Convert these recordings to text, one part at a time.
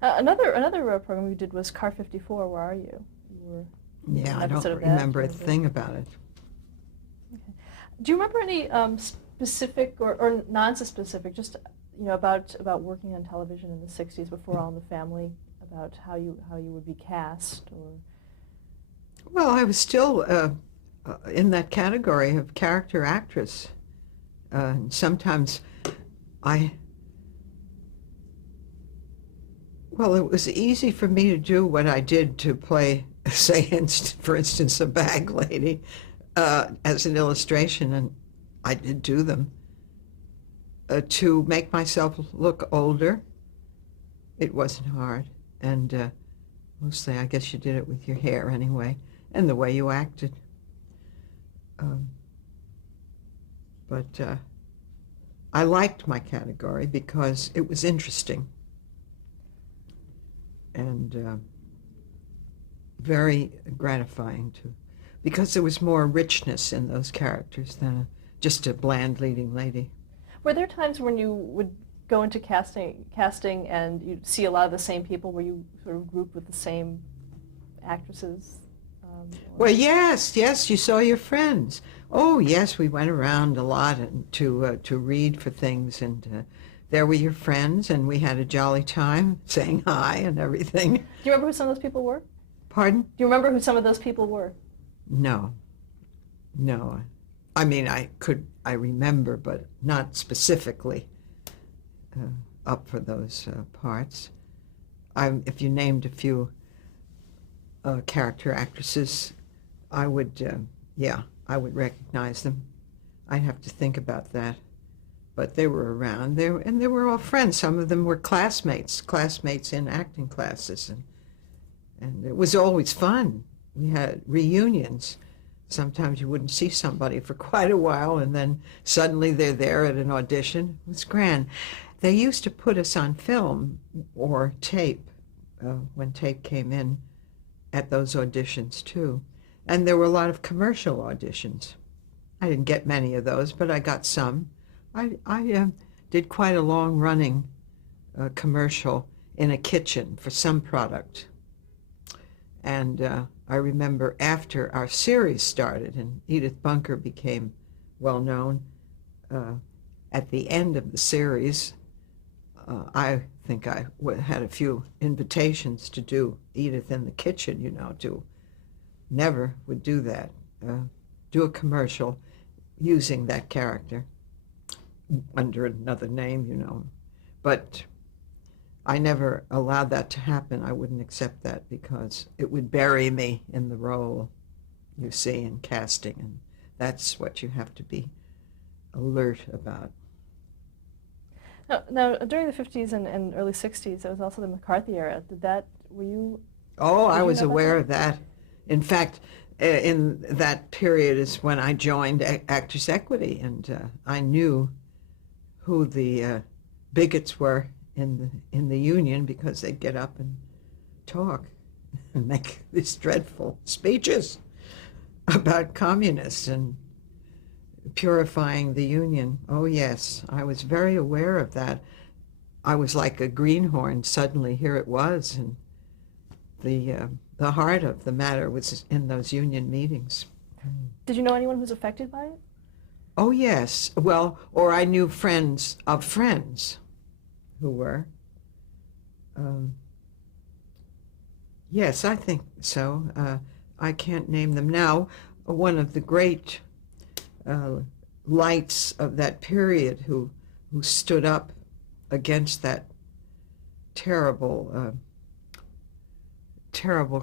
Another program we did was Car 54. Where are you? You were Yeah, an I don't episode of that. remember a thing about it. Okay. Do you remember any specific or non-specific, just about working on television in the '60s before All in the Family, about how you would be cast or? Well, I was still in that category of character actress. Sometimes I, well, it was easy for me to do what I did to play, say, for instance, a bag lady as an illustration, and I did do them. To make myself look older, it wasn't hard. And mostly, I guess you did it with your hair anyway, and the way you acted. But I liked my category because it was interesting and very gratifying too, because there was more richness in those characters than just a bland leading lady. Were there times when you would go into casting and you'd see a lot of the same people? Were you sort of grouped with the same actresses? Well, yes, you saw your friends. Oh, yes, we went around a lot to read for things, and there were your friends, and we had a jolly time saying hi and everything. Do you remember who some of those people were? Pardon? Do you remember who some of those people were? No. I mean, I remember, but not specifically up for those parts. If you named a few character actresses, I would recognize them. I'd have to think about that. But they were around, and they were all friends. Some of them were classmates in acting classes, and it was always fun. We had reunions. Sometimes you wouldn't see somebody for quite a while, and then suddenly they're there at an audition. It was grand. They used to put us on film or tape when tape came in at those auditions too. And there were a lot of commercial auditions. I didn't get many of those, but I got some. I did quite a long-running commercial in a kitchen for some product. And I remember after our series started and Edith Bunker became well-known, at the end of the series, I think I had a few invitations to do Edith in the kitchen, never would do that, do a commercial using that character under another name, But I never allowed that to happen. I wouldn't accept that because it would bury me in the role, you see, in casting, and that's what you have to be alert about. Now during the '50s and early '60s, there was also the McCarthy era. Were you? Oh, I was aware that? of that. In fact, in that period is when I joined Actors Equity, and I knew who the bigots were in the union, because they'd get up and talk and make these dreadful speeches about communists and purifying the union. Oh yes, I was very aware of that. I was like a greenhorn. Suddenly here it was, and the heart of the matter was in those union meetings. Did you know anyone who was affected by it? Oh yes, well, or I knew friends of friends who were. Yes, I think so. I can't name them now. One of the great lights of that period who stood up against that terrible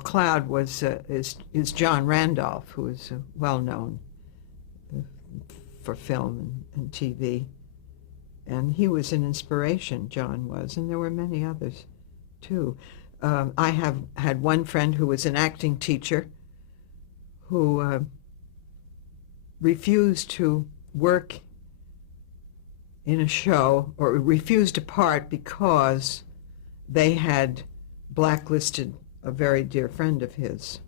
cloud is John Randolph, who is well known for film and TV. And he was an inspiration, John was, and there were many others too. I have had one friend who was an acting teacher who refused to work in a show, or refused a part because they had blacklisted a very dear friend of his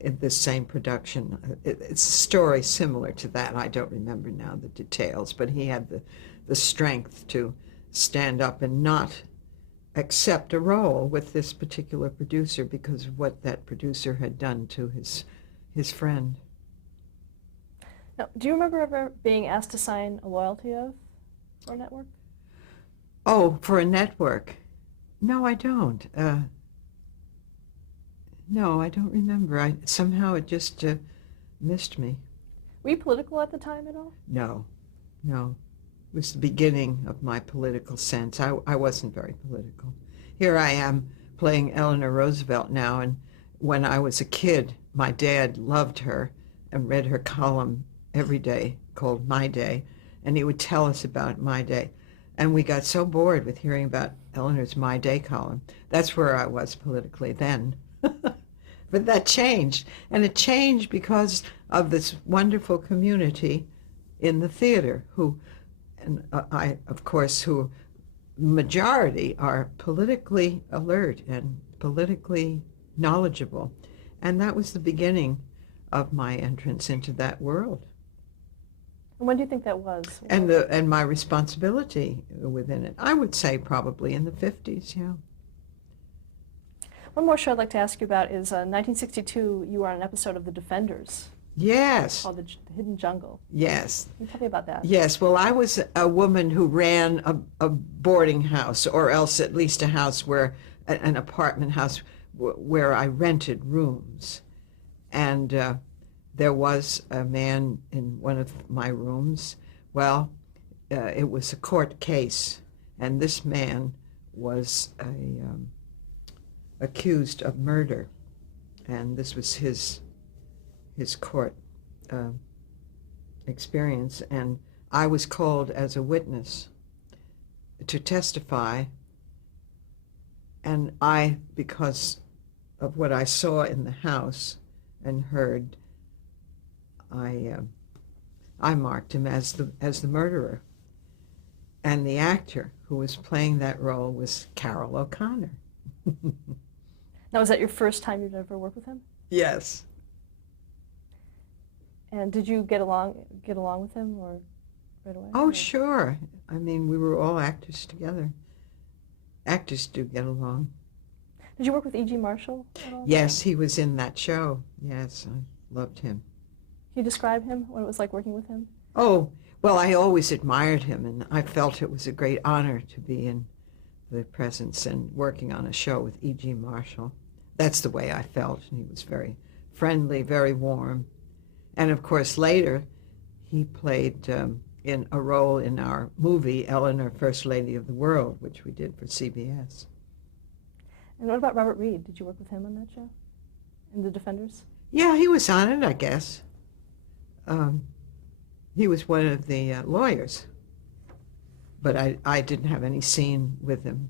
in this same production. It's a story similar to that. I don't remember now the details, but he had the strength to stand up and not accept a role with this particular producer because of what that producer had done to his friend. Now, do you remember ever being asked to sign a loyalty oath for a network? Oh, for a network? No, I don't. No, I don't remember. Somehow it just missed me. Were you political at the time at all? No, no. It was the beginning of my political sense. I wasn't very political. Here I am playing Eleanor Roosevelt now, and when I was a kid, my dad loved her and read her column every day called My Day, and he would tell us about My Day. And we got so bored with hearing about Eleanor's My Day column. That's where I was politically then. But that changed, and it changed because of this wonderful community in the theater who, and I, of course, who majority are politically alert and politically knowledgeable. And that was the beginning of my entrance into that world. And when do you think that was? And my responsibility within it. I would say probably in the 50s, yeah. One more show I'd like to ask you about is 1962, you were on an episode of The Defenders. Yes. Called The Hidden Jungle. Yes. Can you tell me about that? Yes. Well, I was a woman who ran a boarding house, or else at least a house where, an apartment house where I rented rooms. And there was a man in one of my rooms. Well, it was a court case, and this man was accused of murder, and this was his court experience, and I was called as a witness to testify, and because of what I saw in the house and heard, I marked him as the murderer, and the actor who was playing that role was Carol O'Connor. Now, was that your first time you'd ever worked with him? Yes. And did you get along with him, or right away? Oh, or? sure. I mean, we were all actors together. Actors do get along. Did you work with E.G. Marshall at all? Yes, he was in that show. Yes, I loved him. Can you describe him, what it was like working with him? Oh, well, I always admired him, and I felt it was a great honor to be in the presence and working on a show with E.G. Marshall. That's the way I felt, and he was very friendly, very warm. And of course, later, he played in a role in our movie, Eleanor, First Lady of the World, which we did for CBS. And what about Robert Reed? Did you work with him on that show? In The Defenders? Yeah, he was on it, I guess. He was one of the lawyers. But I didn't have any scene with him.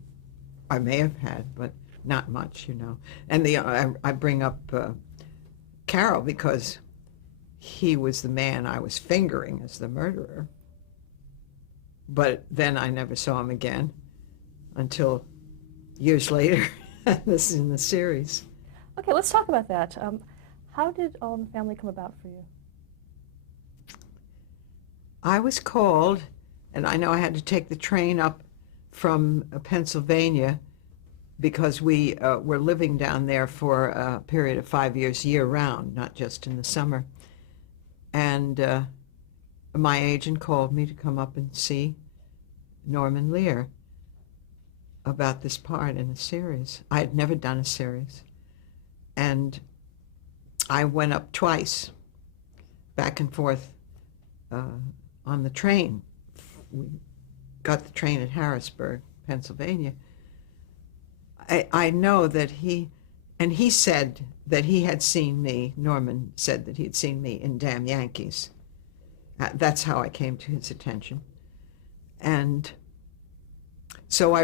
I may have had, but not much, you know. And I bring up Carol because he was the man I was fingering as the murderer. But then I never saw him again until years later. This is in the series. Okay, let's talk about that. How did All in the Family come about for you? I was called, and I know I had to take the train up from Pennsylvania because we were living down there for a period of 5 years year-round, not just in the summer. And my agent called me to come up and see Norman Lear about this part in a series. I had never done a series. And I went up twice, back and forth on the train. We got the train at Harrisburg, Pennsylvania. I know that he said that he had seen me, Norman said that he had seen me in Damn Yankees. That's how I came to his attention. And so I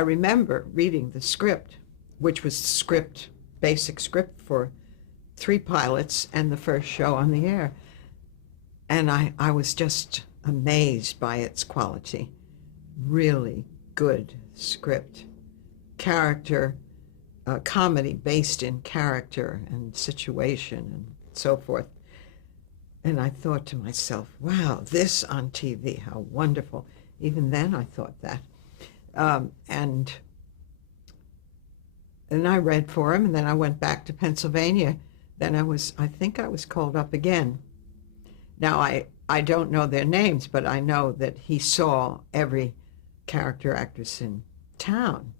remember reading the script, which was basic script for 3 pilots and the first show on the air. And I was just amazed by its quality. Really good script. Character, comedy based in character and situation and so forth. And I thought to myself, wow, this on TV, how wonderful. Even then I thought that. And and I read for him, and then I went back to Pennsylvania. Then I think I was called up again. Now, I don't know their names, but I know that he saw every character actress in town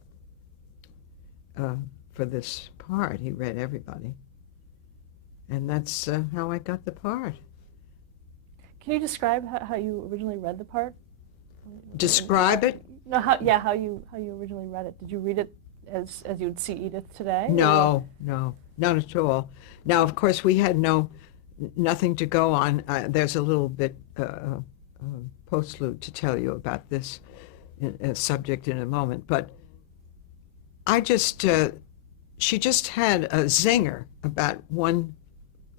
for this part. He read everybody. And that's how I got the part. Can you describe how you originally read the part? Describe it? No, how you originally read it. Did you read it as you would see Edith today? No, no, not at all. Now, of course, we had nothing to go on. There's a little bit postlude to tell you about this subject in a moment, but she just had a zinger about one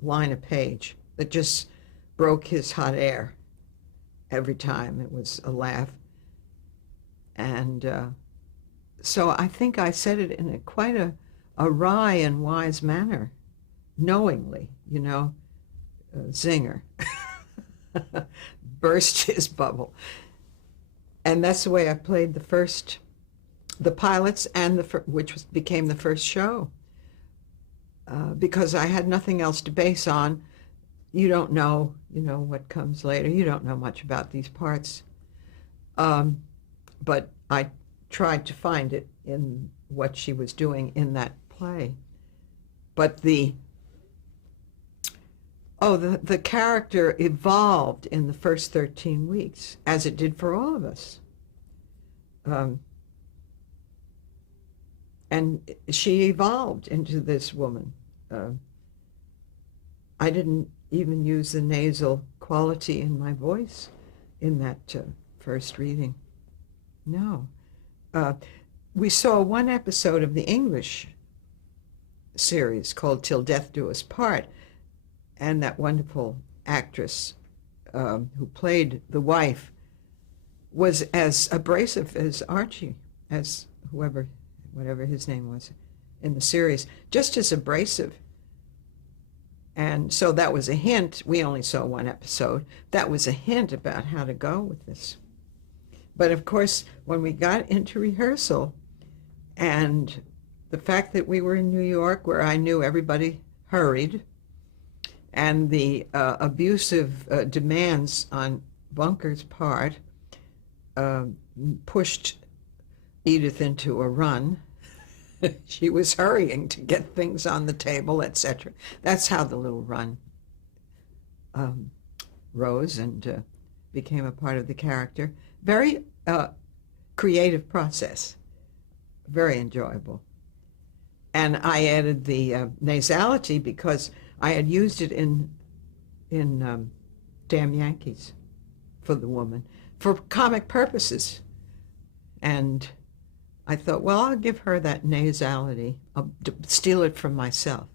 line a page that just broke his hot air every time. It was a laugh. And so I think I said it in quite a wry and wise manner, knowingly, zinger. Burst his bubble. And that's the way I played the pilots, and became the first show. Because I had nothing else to base on. You don't know, what comes later. You don't know much about these parts. But I tried to find it in what she was doing in that play. But the character evolved in the first 13 weeks, as it did for all of us. And she evolved into this woman. I didn't even use the nasal quality in my voice in that first reading. No. We saw one episode of the English series called Till Death Do Us Part, and that wonderful actress who played the wife was as abrasive as Archie, as whatever his name was in the series, just as abrasive. And so that was a hint. We only saw one episode. That was a hint about how to go with this. But of course, when we got into rehearsal, and the fact that we were in New York, where I knew everybody hurried, and the abusive demands on Bunker's part pushed Edith into a run. She was hurrying to get things on the table, etc. That's how the little run rose and became a part of the character. Very creative process, very enjoyable. And I added the nasality because I had used it in Damn Yankees for the woman, for comic purposes. And I thought, well, I'll give her that nasality. I'll steal it from myself.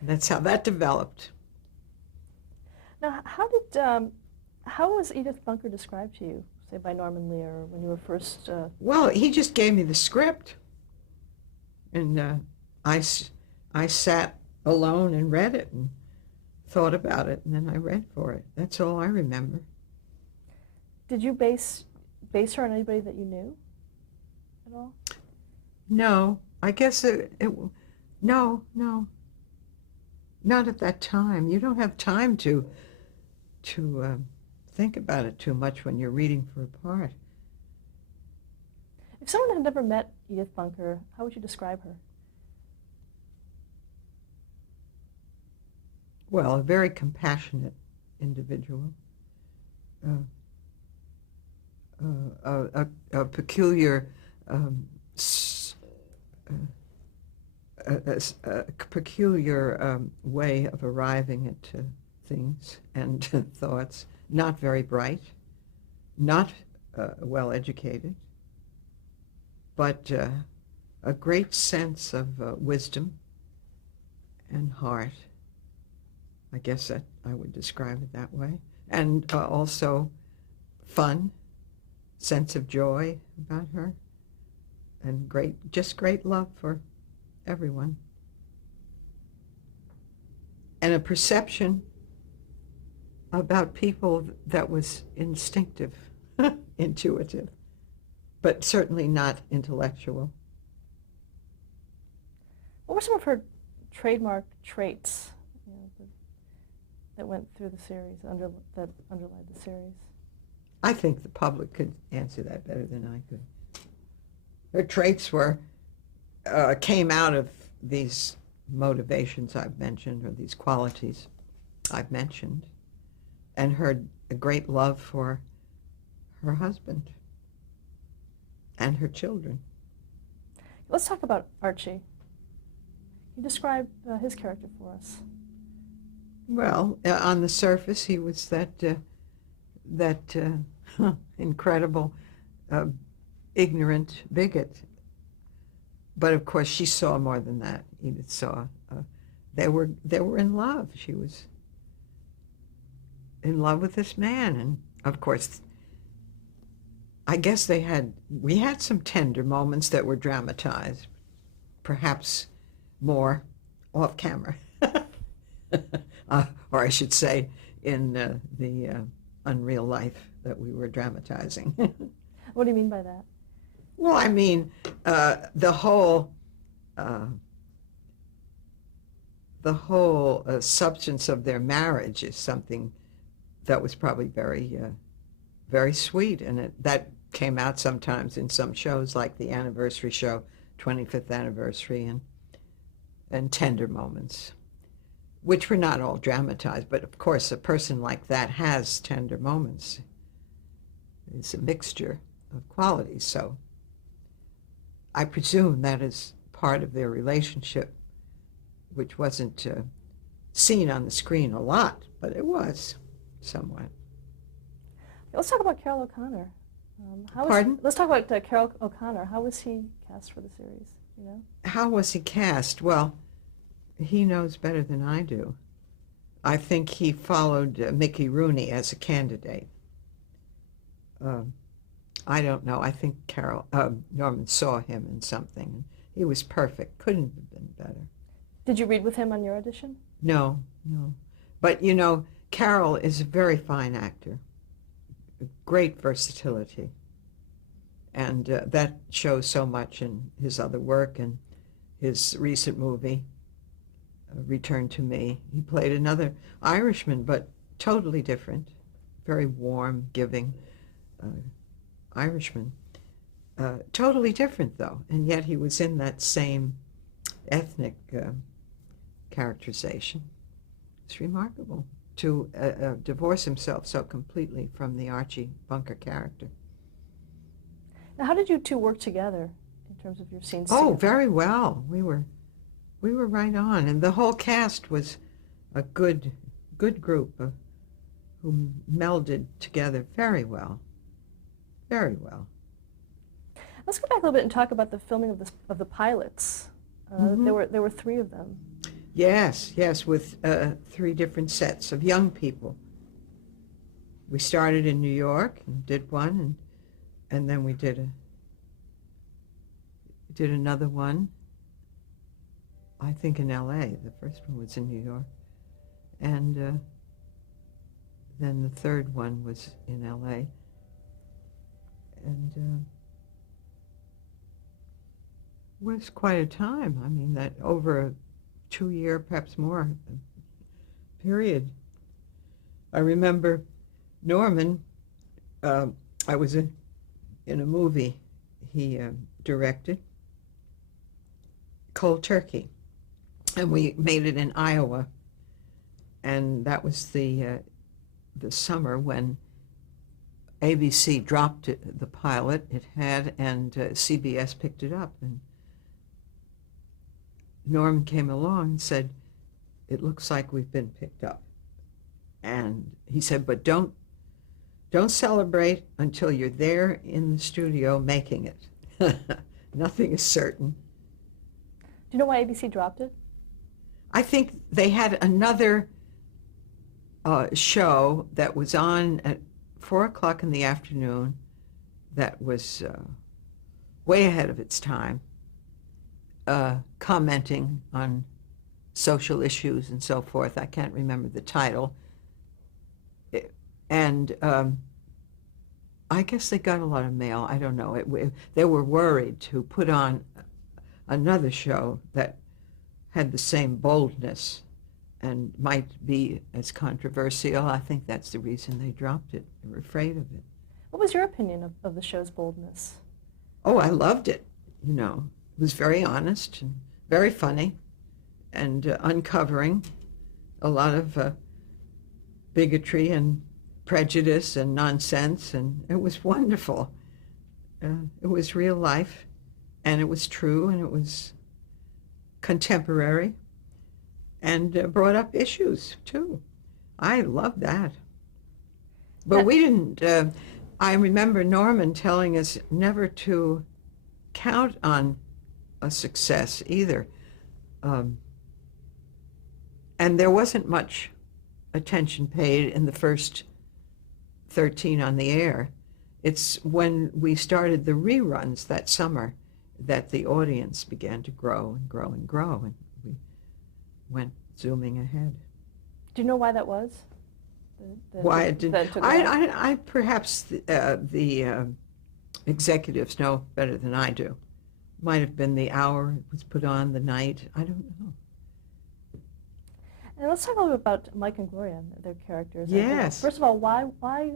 That's how that developed. Now, how was Edith Bunker described to you, say by Norman Lear, when you were first? Well, he just gave me the script, and I sat alone and read it and thought about it, and then I read for it. That's all I remember. Did you base her on anybody that you knew at all? No, I guess no, not at that time. You don't have time to think about it too much when you're reading for a part. If someone had never met Edith Bunker, how would you describe her? Well, a very compassionate individual. A peculiar way of arriving at things and thoughts. Not very bright, not well educated, but a great sense of wisdom and heart. I guess that I would describe it that way. And also fun, sense of joy about her, and just great love for everyone. And a perception about people that was instinctive, intuitive, but certainly not intellectual. What were some of her trademark traits, you know, that went through the series, that underlined the series? I think the public could answer that better than I could. Her traits came out of these motivations I've mentioned, or these qualities I've mentioned, and a great love for her husband and her children. Let's talk about Archie. Can you describe his character for us? Well, on the surface, he was that incredible, ignorant bigot. But of course, she saw more than that. Edith saw. They were in love. She was in love with this man, and of course, I guess we had some tender moments that were dramatized, perhaps more off camera, or I should say, in the unreal life that we were dramatizing. What do you mean by that? Well, I mean, the whole substance of their marriage is something that was probably very, very sweet, and that came out sometimes in some shows, like the anniversary show, 25th anniversary, and tender moments, which were not all dramatized. But of course, a person like that has tender moments. It's a mixture of qualities, so I presume that is part of their relationship, which wasn't seen on the screen a lot, but it was somewhat. Let's talk about Carroll O'Connor. Pardon? Let's talk about Carroll O'Connor. How was he cast for the series? You know? How was he cast? Well, he knows better than I do. I think he followed Mickey Rooney as a candidate. I don't know. I think Norman saw him in something. He was perfect. Couldn't have been better. Did you read with him on your audition? No. But, Carroll is a very fine actor. Great versatility. And that shows so much in his other work and his recent movie, Return to Me. He played another Irishman, but totally different. Very warm, giving Irishman. Totally different, though, and yet he was in that same ethnic characterization. It's remarkable to divorce himself so completely from the Archie Bunker character. Now, how did you two work together in terms of your scenes? Oh, together? very well. We were right on, and the whole cast was a good group who melded together very well. Very well. Let's go back a little bit and talk about the filming of the pilots. There were 3 of them. Yes, with 3 different sets of young people. We started in New York and did one, and then we did another one, I think in L.A. The first one was in New York, and then the third one was in L.A. And was quite a time. I mean, that over a 2-year, perhaps more, period. I remember Norman, I was in a movie he directed, Cold Turkey, and we made it in Iowa, and that was the summer when ABC dropped the pilot it had, and CBS picked it up, and Norman came along and said, "It looks like we've been picked up." And he said, "But don't celebrate until you're there in the studio making it." Nothing is certain. Do you know why ABC dropped it? I think they had another show that was on at 4 o'clock in the afternoon that was way ahead of its time, commenting on social issues and so forth. I can't remember the title. And I guess they got a lot of mail. I don't know. They were worried to put on another show that had the same boldness and might be as controversial. I think that's the reason they dropped it. They were afraid of it. What was your opinion of the show's boldness? Oh, I loved it. You know, it was very honest and very funny and uncovering a lot of bigotry and prejudice and nonsense, and it was wonderful. It was real life, and it was true, and it was contemporary, and brought up issues, too. I loved that. But we didn't, I remember Norman telling us never to count on a success either. And there wasn't much attention paid in the first 13 on the air. It's when we started the reruns that summer that the audience began to grow and grow and grow, and we went zooming ahead. Do you know why that was? Why it didn't? I perhaps the executives know better than I do. Might have been the hour it was put on, the night. I don't know. And let's talk a little bit about Mike and Gloria, their characters. Yes. First of all, why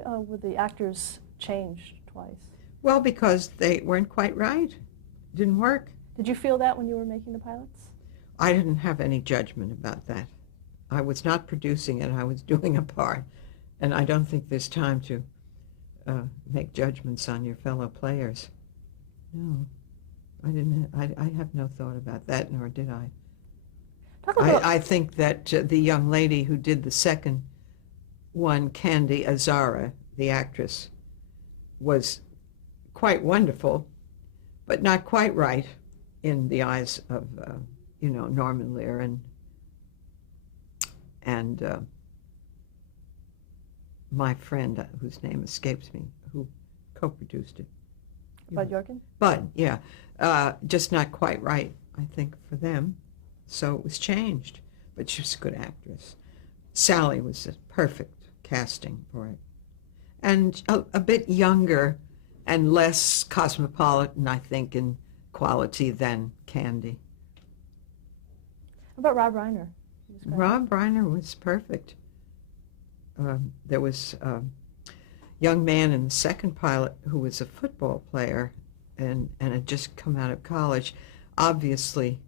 were the actors changed twice? Well, because they weren't quite right. Didn't work. Did you feel that when you were making the pilots? I didn't have any judgment about that. I was not producing it. I was doing a part. And I don't think there's time to make judgments on your fellow players. No, I didn't. I have no thought about that, nor did I. I think that the young lady who did the second one, Candy Azara, the actress, was quite wonderful, but not quite right in the eyes of, Norman Lear and my friend, whose name escapes me, who co-produced it. Bud Yorkin? Bud, yeah. Just not quite right, I think, for them. So it was changed, but she was a good actress. Sally was a perfect casting for it. And a bit younger and less cosmopolitan, I think, in quality than Candy. How about Rob Reiner? Rob Reiner was perfect. There was a young man in the second pilot who was a football player and had just come out of college, obviously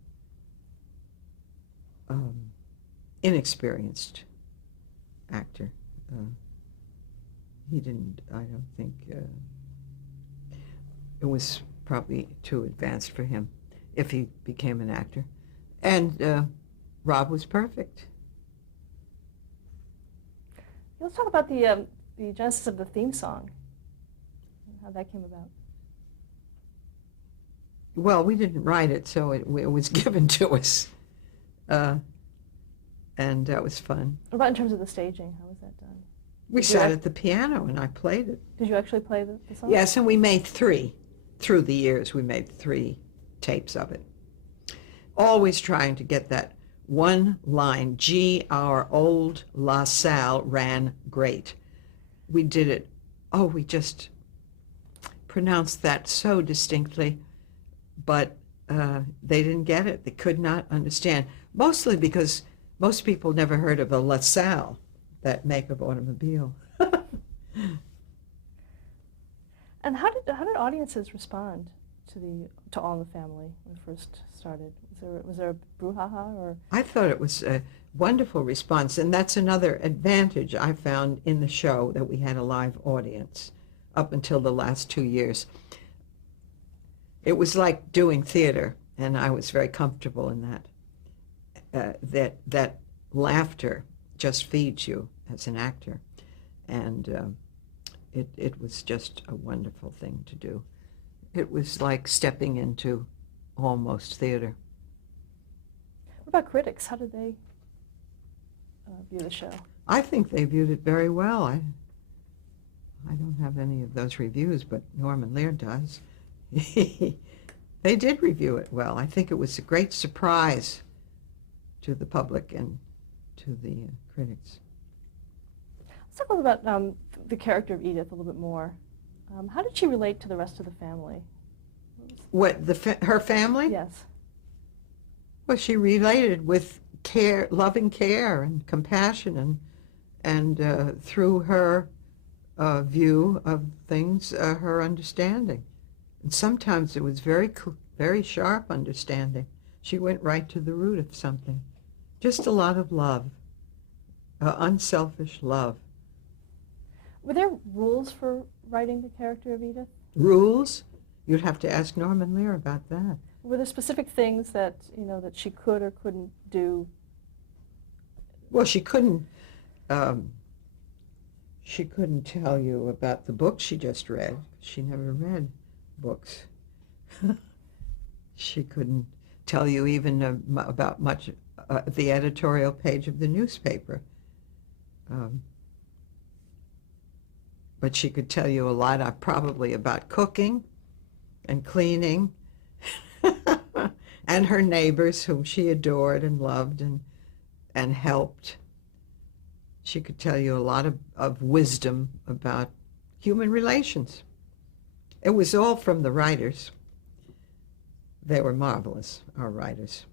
inexperienced actor. He didn't, I don't think, it was probably too advanced for him if he became an actor. And Rob was perfect. Let's talk about the genesis of the theme song, and how that came about. Well, we didn't write it, so it was given to us. And that was fun. What about in terms of the staging? How was that done? We sat at the piano and I played it. Did you actually play the song? Yes, and we made 3. Through the years, we made 3 tapes of it. Always trying to get that one line, "Gee, our old La Salle ran great." We did it. Oh, we just pronounced that so distinctly, but they didn't get it. They could not understand, mostly because most people never heard of a La Salle, that make of automobile. And how did audiences respond to All in the Family when it first started? Was there a brouhaha or? I thought it was a wonderful response, and that's another advantage I found in the show, that we had a live audience up until the last 2 years. It was like doing theater, and I was very comfortable in that. That laughter just feeds you as an actor, and it was just a wonderful thing to do. It was like stepping into almost theater. What about critics? How did they view the show? I think they viewed it very well. I don't have any of those reviews, but Norman Lear does. They did review it well. I think it was a great surprise to the public and to the critics. Let's talk a little about the character of Edith a little bit more. How did she relate to the rest of the family? What, her family? Yes. Well, she related with care, loving care and compassion, and through her view of things, her understanding. And sometimes it was very sharp understanding. She went right to the root of something. Just a lot of love, unselfish love. Were there rules for writing the character of Edith? Rules? You'd have to ask Norman Lear about that. Were there specific things that, that she could or couldn't do? Well, she couldn't tell you about the book she just read. She never read books. She couldn't tell you even about much the editorial page of the newspaper. But she could tell you a lot, probably about cooking and cleaning and her neighbors whom she adored and loved and helped. She could tell you a lot of wisdom about human relations. It was all from the writers. They were marvelous, our writers.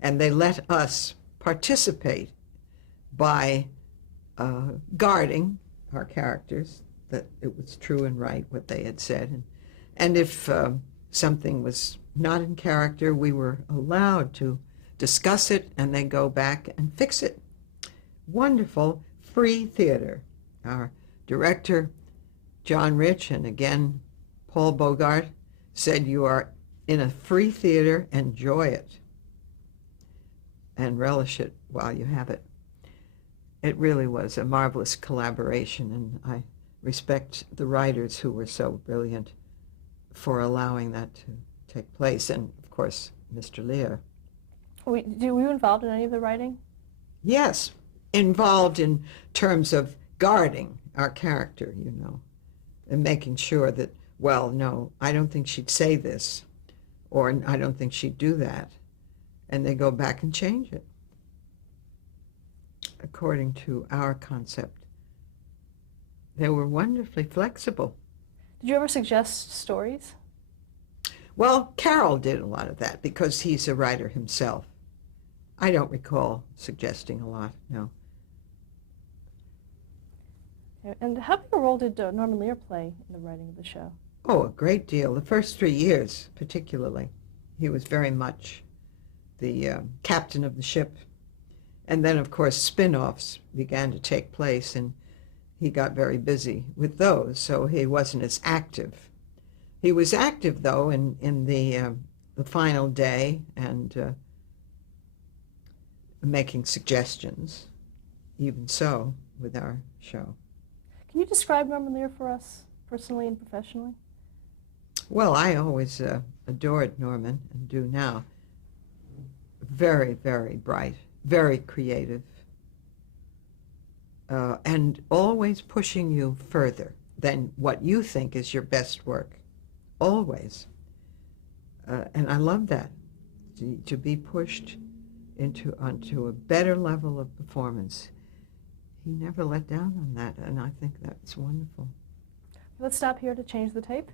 And they let us participate by guarding our characters, that it was true and right what they had said. And if something was not in character, we were allowed to discuss it and then go back and fix it. Wonderful free theater. Our director, John Rich, and again, Paul Bogart, said, you are in a free theater, enjoy it and relish it while you have it. It really was a marvelous collaboration, and I respect the writers who were so brilliant for allowing that to take place, and of course, Mr. Lear. Were you involved in any of the writing? Yes, involved in terms of guarding our character, and making sure that, well, no, I don't think she'd say this, or I don't think she'd do that, and they go back and change it according to our concept. They were wonderfully flexible. Did you ever suggest stories? Well, Carol did a lot of that because he's a writer himself. I don't recall suggesting a lot, no. And how big a role did Norman Lear play in the writing of the show? Oh, a great deal. The first 3 years, particularly. He was very much the captain of the ship. And then, of course, spin-offs began to take place, and he got very busy with those, so he wasn't as active. He was active, though, in the final day and making suggestions, even so, with our show. Can you describe Norman Lear for us, personally and professionally? Well, I always adored Norman, and do now. Very, very bright, very creative, and always pushing you further than what you think is your best work. Always. And I love that, to be pushed onto a better level of performance. He never let down on that, and I think that's wonderful. Let's stop here to change the tape.